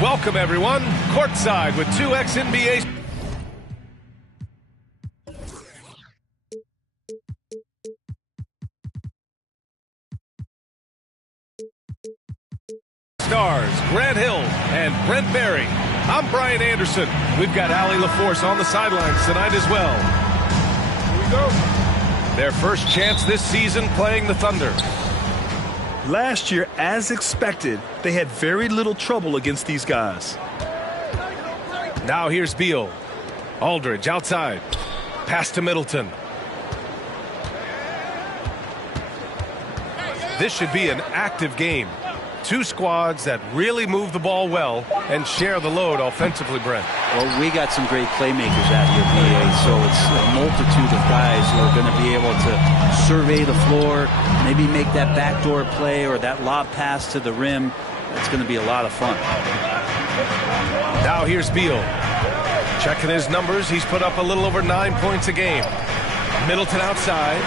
Welcome, everyone. Courtside with two ex-NBA stars, Grant Hill and Brent Barry. I'm Brian Anderson. We've got Allie LaForce on the sidelines tonight as well. Here we go. Their first chance this season playing the Thunder. Last year, as expected, they had very little trouble against these guys. Now here's Beal. Aldridge outside. Pass to Middleton. This should be an active game. Two squads that really move the ball well and share the load offensively, Brent. Well, we got some great playmakers out here, BA, so it's a multitude of guys who are going to be able to survey the floor, maybe make that backdoor play or that lob pass to the rim. It's going to be a lot of fun. Now here's Beal. Checking his numbers, he's put up a little over 9 points a game. Middleton outside.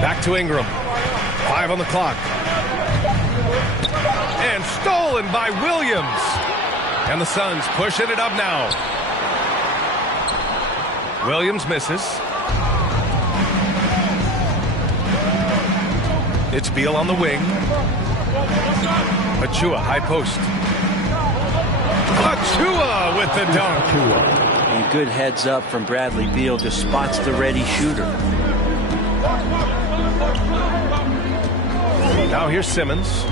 Back to Ingram. 5 on the clock. And stolen by Williams. And the Suns pushing it up now. Williams misses. It's Beal on the wing. Achua, high post. Achua with the dunk. And good heads up from Bradley Beal. Just spots the ready shooter. Now here's Simmons.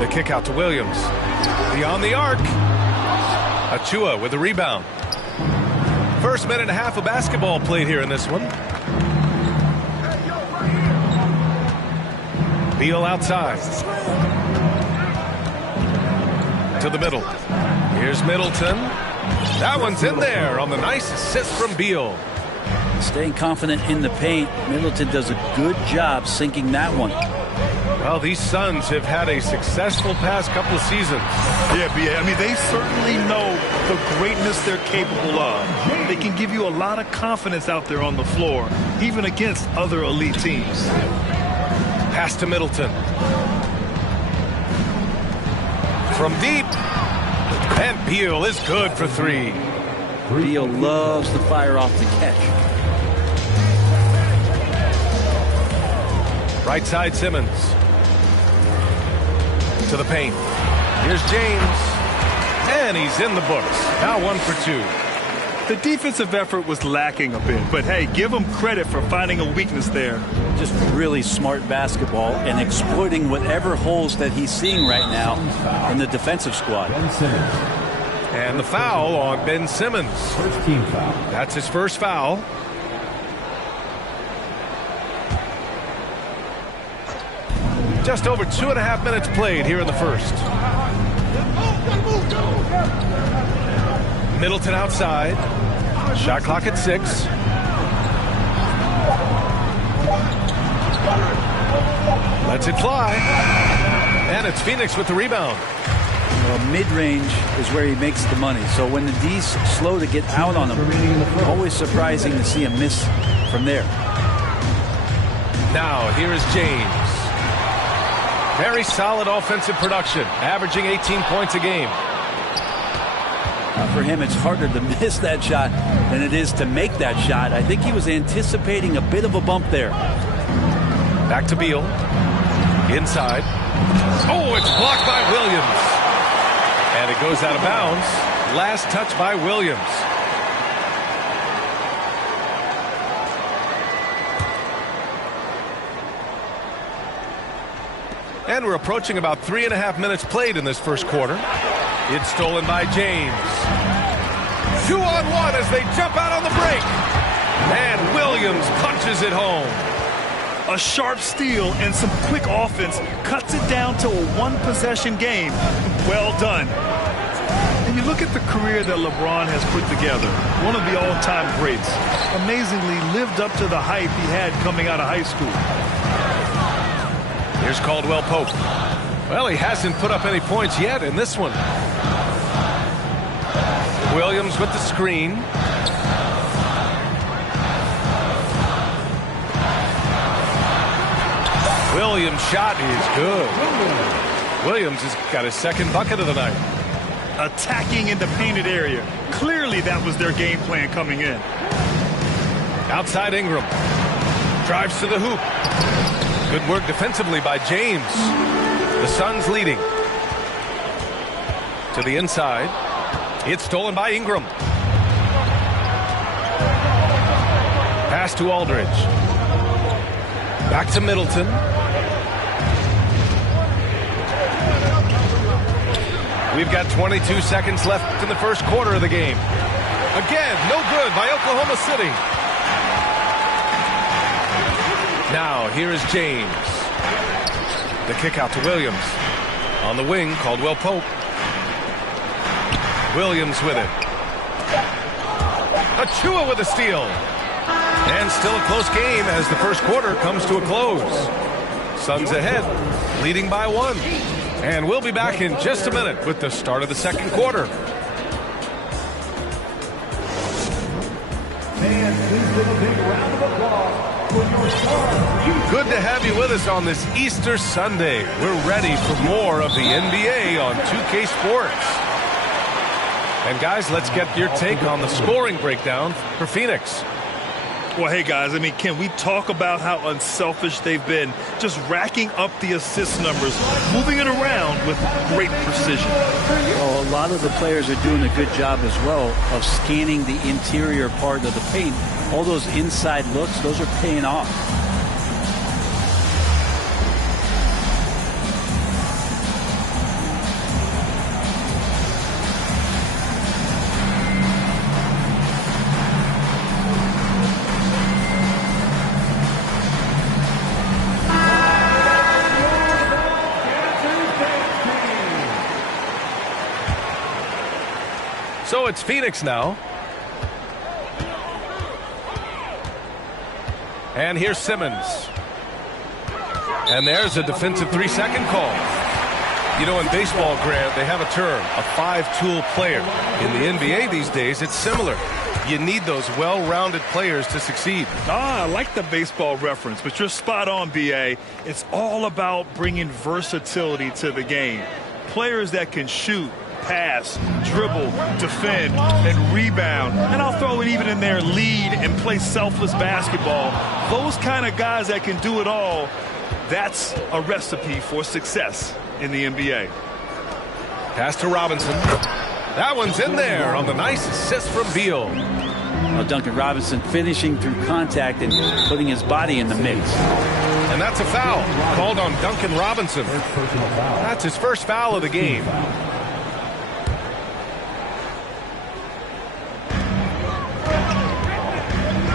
The kick out to Williams. Beyond the arc. Achua with the rebound. First minute and a half of basketball played here in this one. Beal outside. To the middle. Here's Middleton. That one's in there on the nice assist from Beal. Staying confident in the paint. Middleton does a good job sinking that one. Well, these Suns have had a successful past couple of seasons. Yeah, I mean, they certainly know the greatness they're capable of. They can give you a lot of confidence out there on the floor, even against other elite teams. Pass to Middleton. From deep. And Beal is good for 3. Beal loves to fire off the catch. Right side Simmons. To the paint. Here's James. And he's in the books. Now 1 for 2. The defensive effort was lacking a bit, but hey, give him credit for finding a weakness there. Just really smart basketball and exploiting whatever holes that he's seeing right now in the defensive squad. And the foul on Ben Simmons. First team foul. That's his first foul. Just over 2.5 minutes played here in the first. Middleton outside. Shot clock at 6. Lets it fly. And it's Phoenix with the rebound. Well, mid-range is where he makes the money. So when the D's slow to get out on him, always surprising to see him miss from there. Now here is James. Very solid offensive production, averaging 18 points a game. For him, it's harder to miss that shot than it is to make that shot. I think he was anticipating a bit of a bump there. Back to Beal. Inside. Oh, it's blocked by Williams. And it goes out of bounds. Last touch by Williams. And we're approaching about 3.5 minutes played in this first quarter. It's stolen by James. 2-on-1 as they jump out on the break. And Williams punches it home. A sharp steal and some quick offense cuts it down to a one-possession game. Well done. And you look at the career that LeBron has put together. One of the all-time greats. Amazingly lived up to the hype he had coming out of high school. Here's Caldwell Pope. Well, he hasn't put up any points yet in this one. Williams with the screen. Williams' shot is good. Williams has got his second bucket of the night. Attacking in the painted area. Clearly that was their game plan coming in. Outside Ingram. Drives to the hoop. Good work defensively by James. The Suns leading. To the inside. It's stolen by Ingram. Pass to Aldridge. Back to Middleton. We've got 22 seconds left in the first quarter of the game. Again, no good by Oklahoma City. Now, here is James. The kick out to Williams. On the wing, Caldwell Pope. Williams with it. Achua with a steal. And still a close game as the first quarter comes to a close. Suns ahead, leading by 1. And we'll be back in just a minute with the start of the second quarter. Good to have you with us on this Easter Sunday. We're ready for more of the NBA on 2K Sports. And guys, let's get your take on the scoring breakdown for Phoenix. Well, hey, guys, I mean, can we talk about how unselfish they've been? Just racking up the assist numbers, moving it around with great precision. Well, a lot of the players are doing a good job as well of scanning the interior part of the paint. All those inside looks, those are paying off. So it's Phoenix now. And here's Simmons. And there's a defensive 3-second call. You know, in baseball, Grant, they have a term, a 5-tool player. In the NBA these days, it's similar. You need those well-rounded players to succeed. I like the baseball reference, but you're spot on, B.A. It's all about bringing versatility to the game. Players that can shoot, pass, dribble, defend, and rebound. And I'll throw it even in there, lead and play selfless basketball. Those kind of guys that can do it all, that's a recipe for success in the NBA. Pass to Robinson. That one's in there on the nice assist from Beal. Well, Duncan Robinson finishing through contact and putting his body in the mix. And that's a foul called on Duncan Robinson. That's his first foul of the game.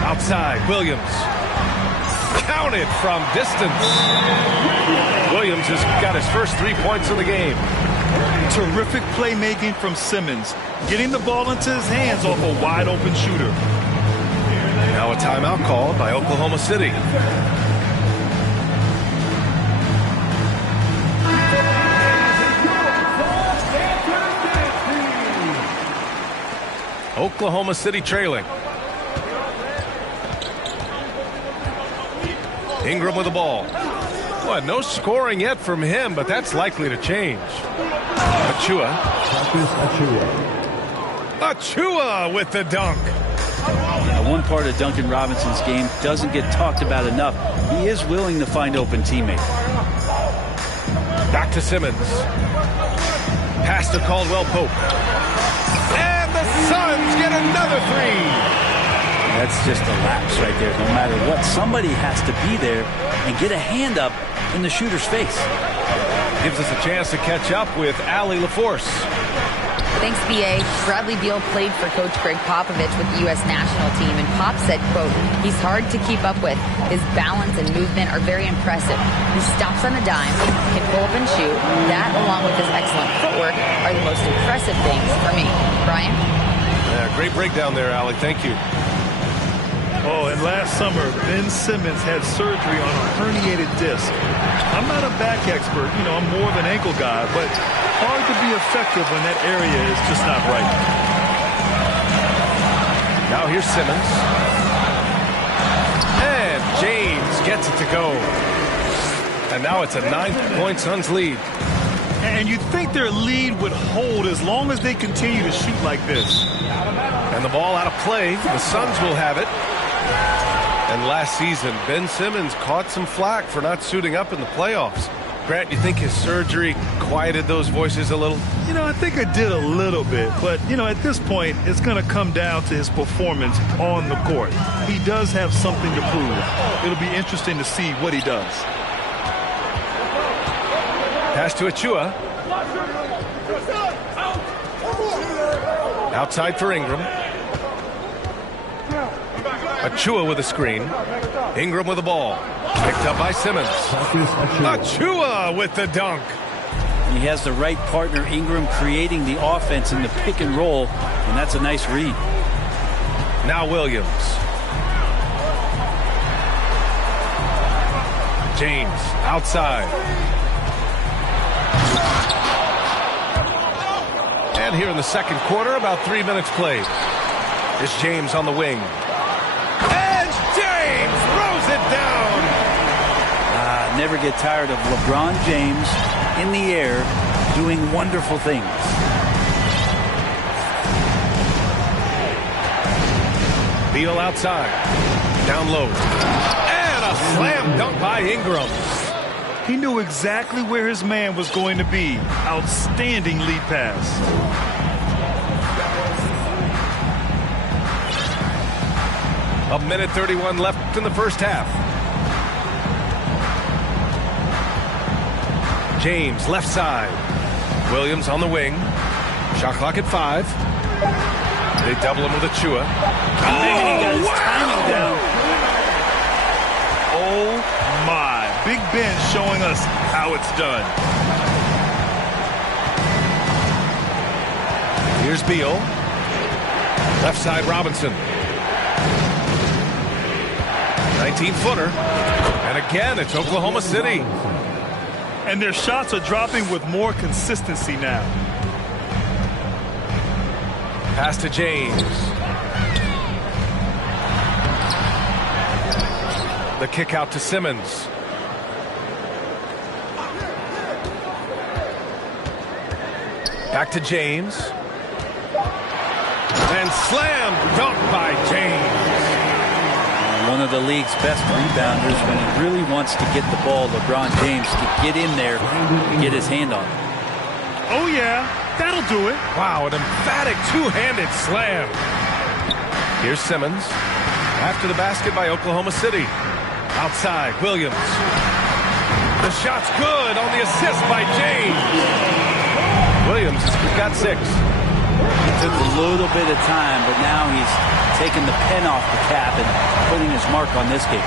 Outside, Williams. Counted from distance. Williams has got his first 3 points of the game. Terrific playmaking from Simmons. Getting the ball into his hands off a wide-open shooter. Now a timeout called by Oklahoma City. Oklahoma City trailing. Ingram with the ball. Well, no scoring yet from him, but that's likely to change. Achua. Achua with the dunk. One part of Duncan Robinson's game doesn't get talked about enough. He is willing to find open teammates. Back to Simmons. Pass to Caldwell Pope. And the Suns get another three. That's just a lapse right there. No matter what, somebody has to be there and get a hand up in the shooter's face. Gives us a chance to catch up with Allie LaForce. Thanks, B.A. Bradley Beal played for Coach Greg Popovich with the U.S. national team, and Pop said, quote, he's hard to keep up with. His balance and movement are very impressive. He stops on a dime, can pull up and shoot. That, along with his excellent footwork, are the most impressive things for me. Brian? Yeah, great breakdown there, Allie. Thank you. Oh, and last summer, Ben Simmons had surgery on a herniated disc. I'm not a back expert, you know, I'm more of an ankle guy, but hard to be effective when that area is just not right. Now here's Simmons. And James gets it to go. And now it's a 9-point Suns lead. And you'd think their lead would hold as long as they continue to shoot like this. And the ball out of play. The Suns will have it. And last season, Ben Simmons caught some flack for not suiting up in the playoffs. Grant, you think his surgery quieted those voices a little? You know, I think it did a little bit. But, you know, at this point, it's going to come down to his performance on the court. He does have something to prove. It'll be interesting to see what he does. Pass to Achua. Outside for Ingram. Achua with a screen. Ingram with the ball. Picked up by Simmons. Achua with the dunk. He has the right partner, Ingram, creating the offense in the pick and roll, and that's a nice read. Now Williams. James outside. And here in the second quarter, about 3 minutes played. Here's James on the wing. And James throws it down. Never get tired of LeBron James in the air doing wonderful things. Beal outside. Down low. And a slam dunk by Ingram. He knew exactly where his man was going to be. Outstanding lead pass. A minute 31 left in the first half. James left side. Williams on the wing. Shot clock at 5. They double him with Achua. He got his timing down. Oh my. Big Ben showing us how it's done. Here's Beal. Left side Robinson. 19-footer. And again, it's Oklahoma City. And their shots are dropping with more consistency now. Pass to James. The kick out to Simmons. Back to James. And slam dunk by James. One of the league's best rebounders when he really wants to get the ball. LeBron James can get in there and get his hand on it. Oh, yeah. That'll do it. Wow, an emphatic two-handed slam. Here's Simmons. After the basket by Oklahoma City. Outside, Williams. The shot's good on the assist by James. Williams has got 6. It took a little bit of time, but now he's taking the pen off the cap and putting his mark on this game.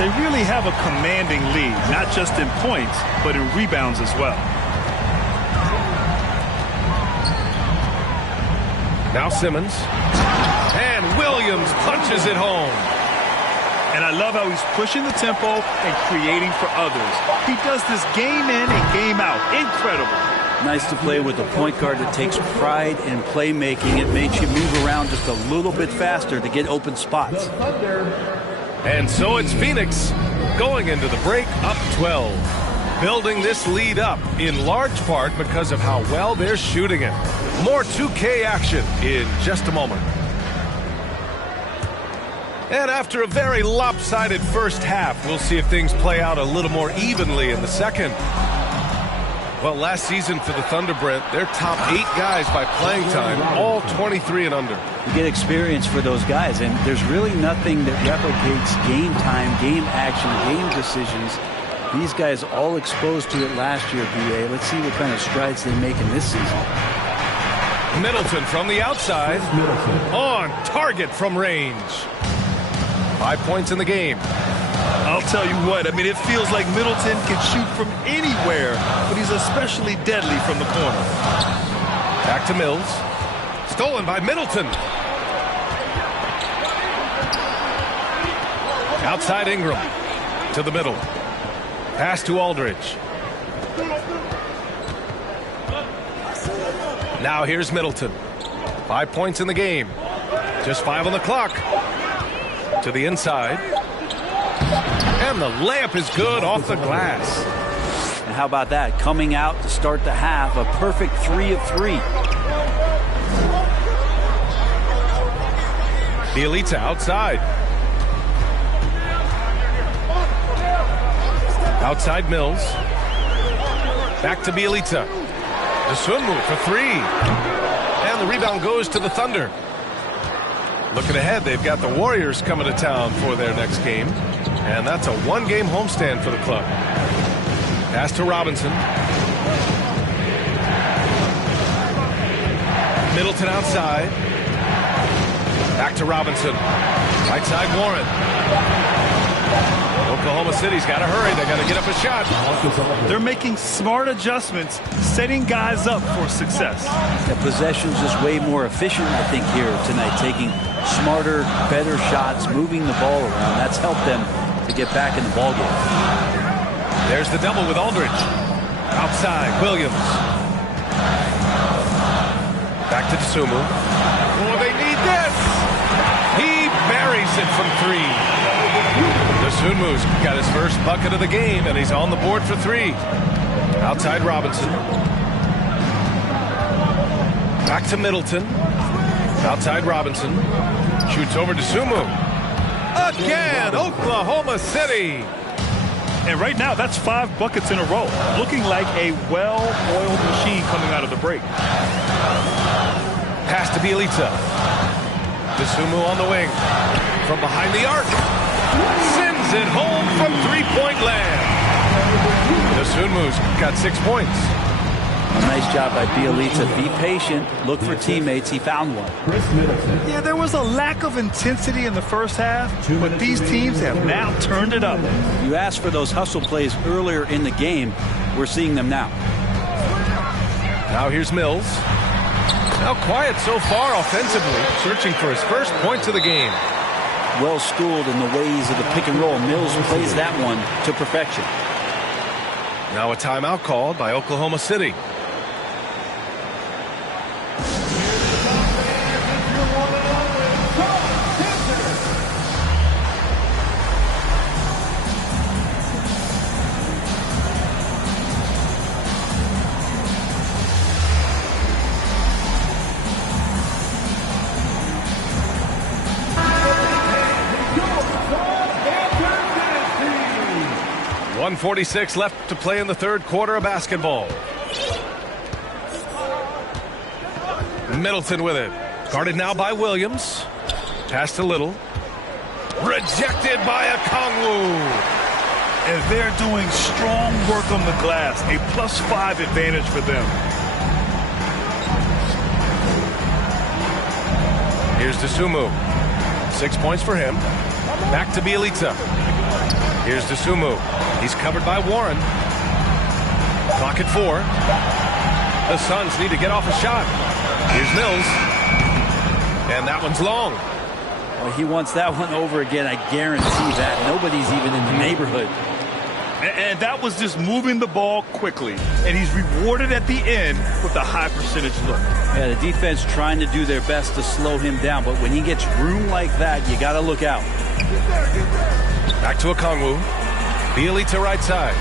They really have a commanding lead, not just in points, but in rebounds as well. Now Simmons. And Williams punches it home. And I love how he's pushing the tempo and creating for others. He does this game in and game out. Incredible. Nice to play with a point guard that takes pride in playmaking. It makes you move around just a little bit faster to get open spots. And so it's Phoenix going into the break up 12. Building this lead up in large part because of how well they're shooting it. More 2K action in just a moment. And after a very lopsided first half, we'll see if things play out a little more evenly in the second. Well, last season for the Thunder, Brent, their top 8 guys by playing time, all 23 and under. You get experience for those guys, and there's really nothing that replicates game time, game action, game decisions. These guys all exposed to it last year, BA. Let's see what kind of strides they make in this season. Middleton from the outside. On target from range. 5 points in the game. I'll tell you what, I mean, it feels like Middleton can shoot from anywhere, but he's especially deadly from the corner. Back to Mills. Stolen by Middleton. Outside Ingram. To the middle. Pass to Aldridge. Now here's Middleton. 5 points in the game. Just 5 on the clock. To the inside. And the layup is good off the glass. And how about that? Coming out to start the half, a perfect 3 of 3. Bielitsa outside. Outside Mills. Back to Bielitsa. Dosunmu for 3. And the rebound goes to the Thunder. Looking ahead, they've got the Warriors coming to town for their next game. And that's a 1-game homestand for the club. Pass to Robinson. Middleton outside. Back to Robinson. Right side Warren. Oklahoma City's got to hurry. They got to get up a shot. They're making smart adjustments, setting guys up for success. The possession's just way more efficient, I think, here tonight. Taking smarter, better shots, moving the ball around. That's helped them to get back in the ballgame. There's the double with Aldridge. Outside, Williams. Back to Dosunmu. Oh, they need this. He buries it from 3. Dosunmu's got his first bucket of the game, and he's on the board for 3. Outside Robinson. Back to Middleton. Outside Robinson. Shoots over Dosunmu. Again, Oklahoma City. And right now, that's 5 buckets in a row. Looking like a well-oiled machine coming out of the break. Pass to Bielitsa. Dosunmu on the wing. From behind the arc. Sends it home from 3-point land. Dosunmu's got 6 points. A nice job by Bielitsa. Be patient. Look for teammates. He found one. Yeah, there was a lack of intensity in the first half, but these teams have now turned it up. You asked for those hustle plays earlier in the game. We're seeing them now. Now here's Mills. Now quiet so far offensively, searching for his first points of the game. Well schooled in the ways of the pick and roll. Mills plays that one to perfection. Now a timeout called by Oklahoma City. .146 left to play in the third quarter of basketball. Middleton with it. Guarded now by Williams. Pass to Little. Rejected by Okongwu. And they're doing strong work on the glass. A +5 advantage for them. Here's Dosunmu. 6 points for him. Back to Bielitsa. Here's Dosunmu. He's covered by Warren. Clock at 4. The Suns need to get off a shot. Here's Mills. And that one's long. Well, he wants that one over again. I guarantee that. Nobody's even in the neighborhood. And that was just moving the ball quickly. And he's rewarded at the end with a high percentage look. Yeah, the defense trying to do their best to slow him down. But when he gets room like that, you got to look out. Back to Okongwu. Bielitsa right side.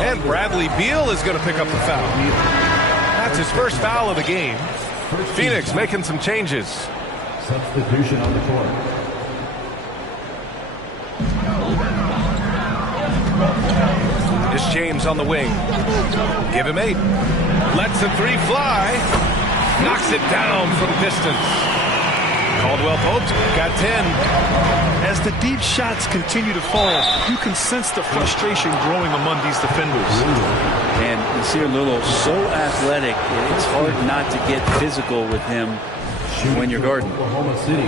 And Bradley Beal is going to pick up the foul. That's his first foul of the game. Phoenix making some changes. Substitution on the court. It's James on the wing. Give him 8. Lets the 3 fly. Knocks it down from distance. Caldwell Pope got 10. As the deep shots continue to fall, you can sense the frustration growing among these defenders. And Nasir Little, so athletic, it's hard not to get physical with him when you're guarding. Oklahoma City.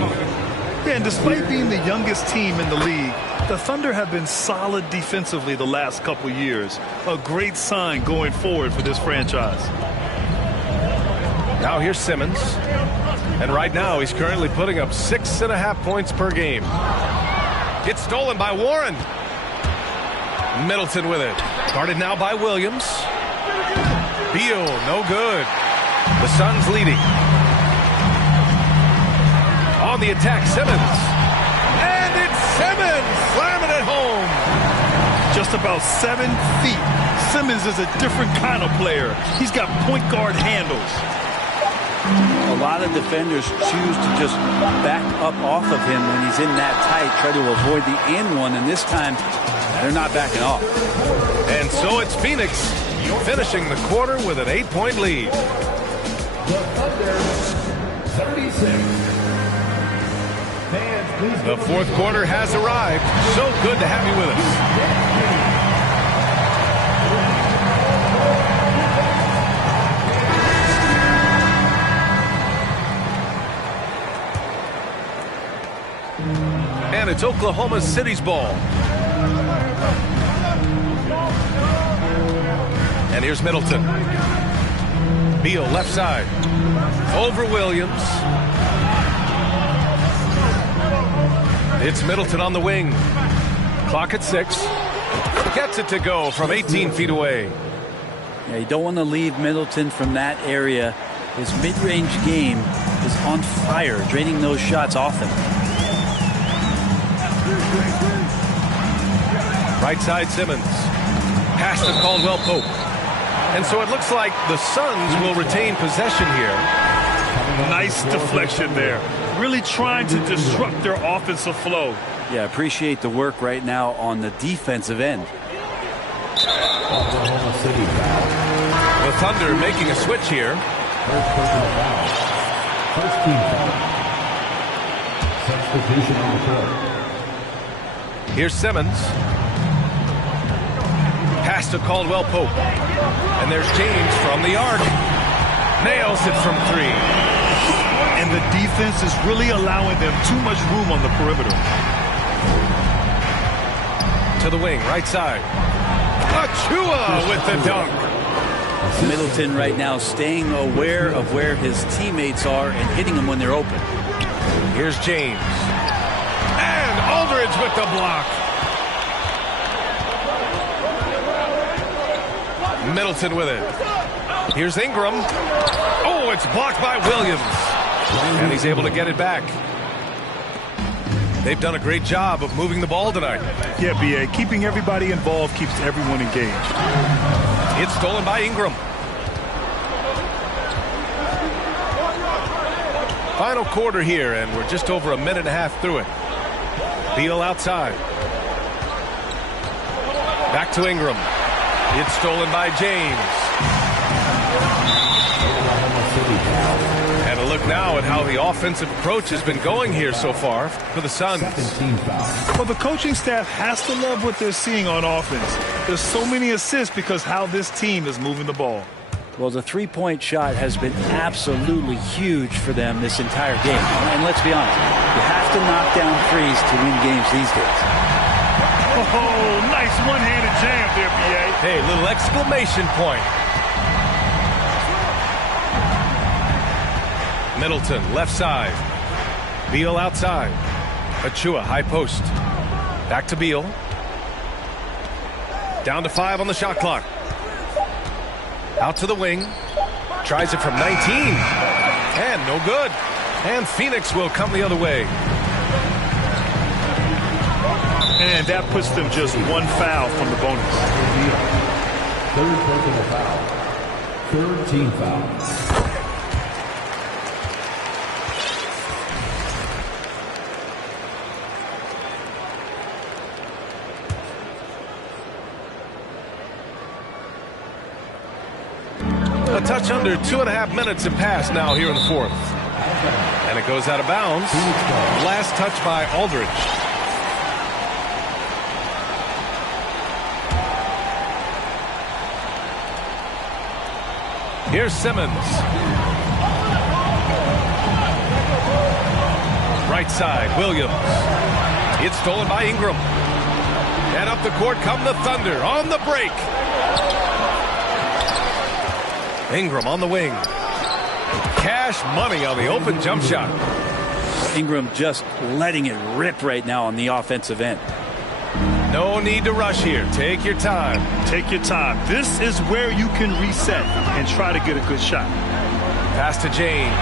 Yeah, and despite being the youngest team in the league, the Thunder have been solid defensively the last couple years. A great sign going forward for this franchise. Now here's Simmons. And right now he's currently putting up 6.5 points per game. It's stolen by Warren. Middleton with it. Guarded now by Williams. Beal, no good. The Suns leading. On the attack, Simmons. And it's Simmons slamming it home. Just about 7 feet. Simmons is a different kind of player. He's got point guard handles. A lot of defenders choose to just back up off of him when he's in that tight, try to avoid the and one, and this time they're not backing off. And so it's Phoenix finishing the quarter with an 8-point lead. The Thunder, 36. Fans, please. The fourth quarter has arrived. So good to have you with us. And it's Oklahoma City's ball. And here's Middleton. Beal left side. Over Williams. It's Middleton on the wing. Clock at 6. Gets it to go from 18 feet away. Yeah, you don't want to leave Middleton from that area. His mid-range game is on fire, draining those shots often. Right side, Simmons. Pass to Caldwell Pope. And so it looks like the Suns will retain possession here. Nice deflection there. Really trying to disrupt their offensive flow. Yeah, appreciate the work right now on the defensive end. Oklahoma City foul. The Thunder making a switch here. First personal foul. First team foul. Substitution on the court. Here's Simmons. Pass to Caldwell Pope. And there's James from the arc. Nails it from 3. And the defense is really allowing them too much room on the perimeter. To the wing, right side. Achua with the dunk. Middleton right now staying aware of where his teammates are and hitting them when they're open. Here's James. And Aldridge with the block. Middleton with it. Here's Ingram. Oh, it's blocked by Williams. And he's able to get it back. They've done a great job of moving the ball tonight. Yeah, B.A. Keeping everybody involved keeps everyone engaged. It's stolen by Ingram. Final quarter here, and we're just over a minute and a half through it. Beal outside. Back to Ingram. It's stolen by James. And a look now at how the offensive approach has been going here so far for the Suns. Well, the coaching staff has to love what they're seeing on offense. There's so many assists because how this team is moving the ball. Well, the three-point shot has been absolutely huge for them this entire game. And let's be honest, you have to knock down threes to win games these days. Oh, nice one-handed jam there, B.A. Hey, little exclamation point. Middleton, left side. Beal outside. Achua, high post. Back to Beal. Down to 5 on the shot clock. Out to the wing. Tries it from 19. And no good. And Phoenix will come the other way. And that puts them just one foul from the bonus. Third personal foul. Third team foul. A touch under 2.5 minutes have passed now here in the fourth. And it goes out of bounds. Last touch by Aldridge. Here's Simmons. Right side, Williams. It's stolen by Ingram. And up the court come the Thunder on the break. Ingram on the wing. Cash money on the open jump shot. Ingram just letting it rip right now on the offensive end. No need to rush here. Take your time. Take your time. This is where you can reset and try to get a good shot. Pass to James.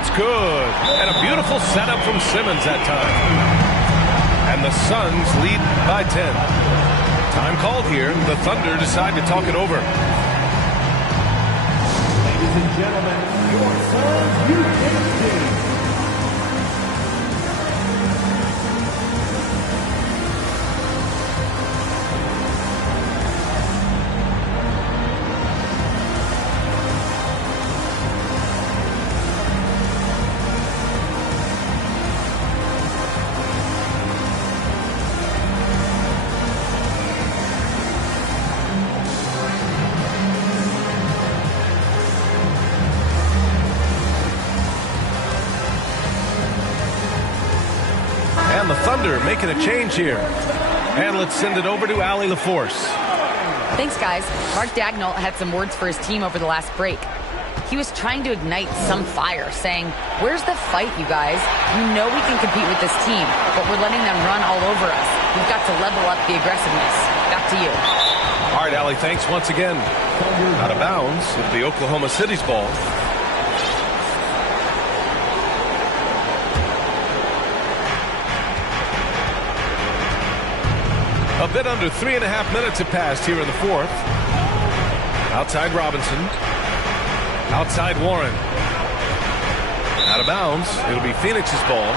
It's good. And a beautiful setup from Simmons that time. And the Suns lead by 10. Time called here. The Thunder decide to talk it over. Ladies and gentlemen, your Suns U-16 team. The Thunder making a change here. And let's send it over to Allie LaForce. Thanks, guys. Mark Dagnall had some words for his team over the last break. He was trying to ignite some fire, saying, "Where's the fight, you guys? You know we can compete with this team, but we're letting them run all over us. We've got to level up the aggressiveness." Back to you. All right, Allie, thanks once again. Out of bounds with the Oklahoma City's ball. A bit under 3.5 minutes have passed here in the fourth. Outside Robinson. Outside Warren. Out of bounds. It'll be Phoenix's ball.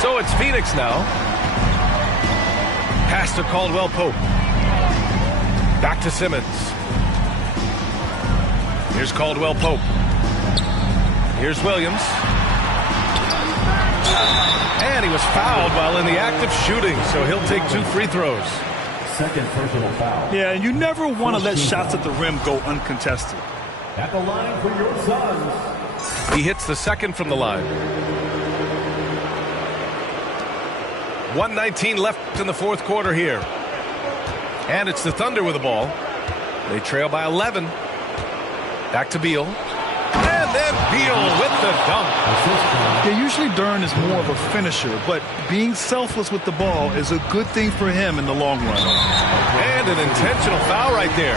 So it's Phoenix now. Pass to Caldwell Pope. Back to Simmons. Here's Caldwell Pope. Here's Williams. And he was fouled while in the act of shooting, so he'll take 2 free throws. Second personal foul. Yeah, and you never want to let shots at the rim go uncontested. At the line for your Suns. He hits the second from the line. 1:19 left in the fourth quarter here. And it's the Thunder with the ball. They trail by 11. Back to Beal. And then Beal with the dunk. Yeah, usually Dern is more of a finisher, but being selfless with the ball is a good thing for him in the long run. And an intentional foul right there.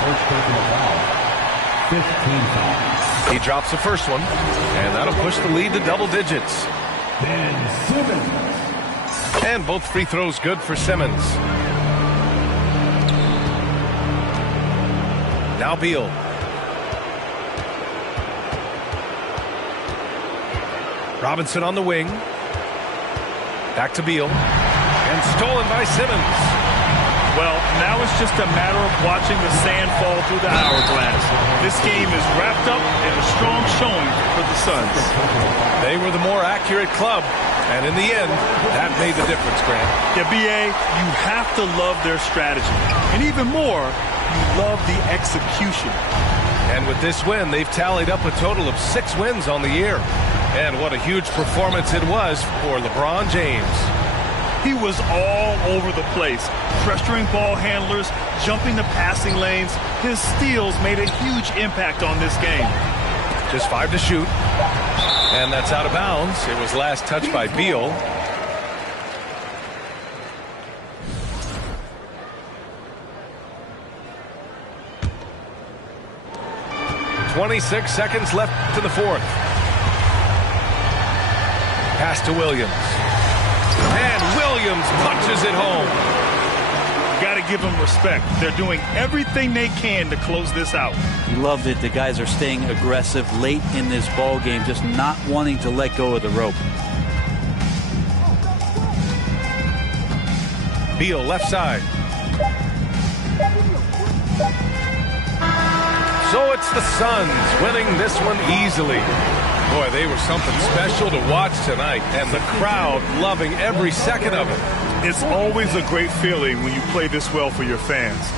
First personal foul. 15 foul. He drops the first one, and that'll push the lead to double digits. Ben Simmons. And both free throws good for Simmons. Now Beal. Robinson on the wing. Back to Beal. And stolen by Simmons. Well, now it's just a matter of watching the sand fall through the hourglass. This game is wrapped up in a strong showing for the Suns. They were the more accurate club, and in the end, that made the difference, Grant. Yeah, B.A., you have to love their strategy. And even more, you love the execution. And with this win, they've tallied up a total of 6 wins on the year. And what a huge performance it was for LeBron James. He was all over the place, pressuring ball handlers, jumping the passing lanes. His steals made a huge impact on this game. Just 5 to shoot. And that's out of bounds. It was last touched by Beal. .26 seconds left to the fourth. Pass to Williams. And Williams punches it home. Got to give them respect. They're doing everything they can to close this out. You love that the guys are staying aggressive late in this ball game, just not wanting to let go of the rope. Beal left side. So it's the Suns winning this one easily. Boy, they were something special to watch tonight, and the crowd loving every second of it. It's always a great feeling when you play this well for your fans.